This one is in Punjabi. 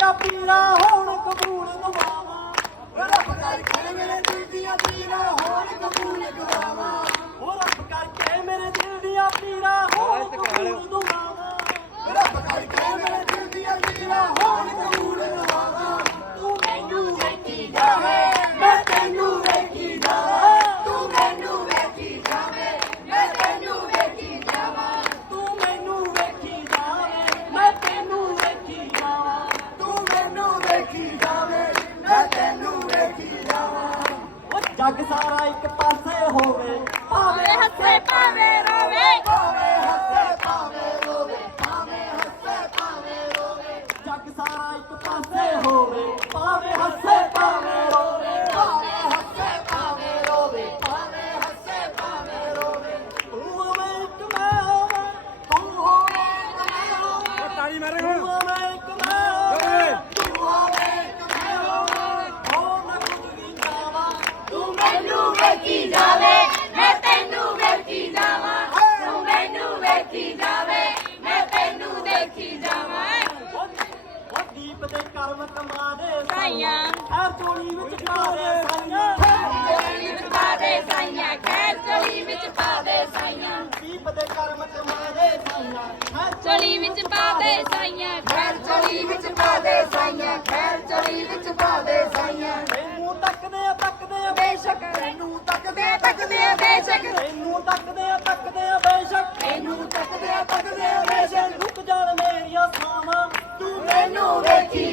ਦੀਆਂ ਪੀਰਾਂ ਹੋਣ ਕਬੂਲ ਦੁਆਵਾਂ ਰੱਬ ਕਰਕੇ ਮੇਰੇ ਦਿਲ ਦੀਆਂ ਪੀਰਾਂ ਹੋਣ ਕਬੂਲ ਗਵਾਵਾਂ ਜੱਗ ਸਾਰਾ ਇੱਕ ਪਾਸੇ ਹੋਵੇ ਭਾਵੇਂ ਹੱਸੇ ਭਾਵੇਂ ਰੋਵੇ। ਭਾਵੇਂ ਹੱਸੇ ਭਾਵੇਂ ਰੋਵੇ ਭਾਵੇਂ ਹੱਸੇ ਭਾਵੇਂ ਰੋਵੇ। ਜੱਗ ਸਾਰਾ ਇੱਕ ਪਾਸੇ ਹੋਵੇ ਭਾਵੇਂ ਹੱਸੇ ਭਾਵੇਂ ਰੋਵੇ। ਭਾਵੇਂ ਹੱਸੇ ਭਾਵੇਂ ਰੋਵੇ ਭਾਵੇਂ ਹੱਸੇ ਭਾਵੇਂ ਰੋਵੇ। ਤੂੰ ਹੋਵੇਂ ਇੱਕ ਮੈਂ ਹੋਵਾਂ ਤੂੰ ਹੋਵੇਂ ਇੱਕ ਮੈਂ ਹੋਵਾਂ। ਤਾਲੀ ਮਾਰੇ ਤੂੰ ਹੋਵੇਂ ਇੱਕ ਮੈਂ ਹੋਵਾਂ ਤੂੰ ਹੋਵੇ ਇੱਕ ਮੈਂ ਹੋਵਾਂ ਹੋ ਨਾ ਕੁਝ ਵੀ ਜਾਵਾਂ ਤੂੰ ਮੈਨੂੰ ਵੇਖੀ ਜਾਵੇ ਮੈਂ ਤੈਨੂੰ ਵੇਖੀ ਜਾਵਾਂ ਤੂੰ ਮੈਨੂੰ ਵੇਖੀ ਜਾਵੇ ਮੈਂ ਤੈਨੂੰ ਦੇਖੀ ਜਾਵਾਂ ਦੀਪ ਦੇ ਕਰਮ ਕਮਾ ਦੇ ਸਾਈਆਂ। ਹਰ ਚੋਲੀ ਵਿੱਚ ਪਾ ਦੇ ਸਾਈਆਂ। ਚੋਲੀ ਵਿੱਚ ਪਾ ਦੇ ਸਾਈਆਂ। ਖੈਰ ਚੋਲੀ ਵਿੱਚ ਪਾ ਦੇ ਸਾਈਆਂ। ਦੀਪ ਦੇ ਕਰਮ ਕਮਾ ਦੇ ਸਾਈਆਂ। ਹਰ ਚੋਲੀ ਵਿੱਚ ਪਾ ਦੇ ਸਾਈਆਂ। ਖੈਰ ਚੋਲੀ ਵਿੱਚ ਪਾ ਦੇ ਸਾਈਆਂ। ਖੈਰ ਚੋਲੀ ਵਿੱਚ ਪਾ ਦੇ ਸਾਈਆਂ। ਤੈਨੂੰ ਤੱਕਦੇ ਆ ਤੱਕਦੇ ਆ। ਬੇਸ਼ੱਕ। ਤੈਨੂੰ ਤੱਕਦੇ ਤੱਕਦੇ ਆ ਬੇਸ਼ੱਕ। ਤੈਨੂੰ ਤੱਕਦੇ ਆ ਤੱਕਦੇ ਆ ਬੇਸ਼ੱਕ। ਤੈਨੂੰ ਤੱਕਦੇ ਆ ਤੱਕਦੇ ਆ ਬੇਸ਼ੱਕ। ਰੁਕ ਜਾਣ ਮੇਰੀਆਂ ਸਾਵਾਂ ਤੂੰ ਮੈਨੂੰ ਵੇਖੀ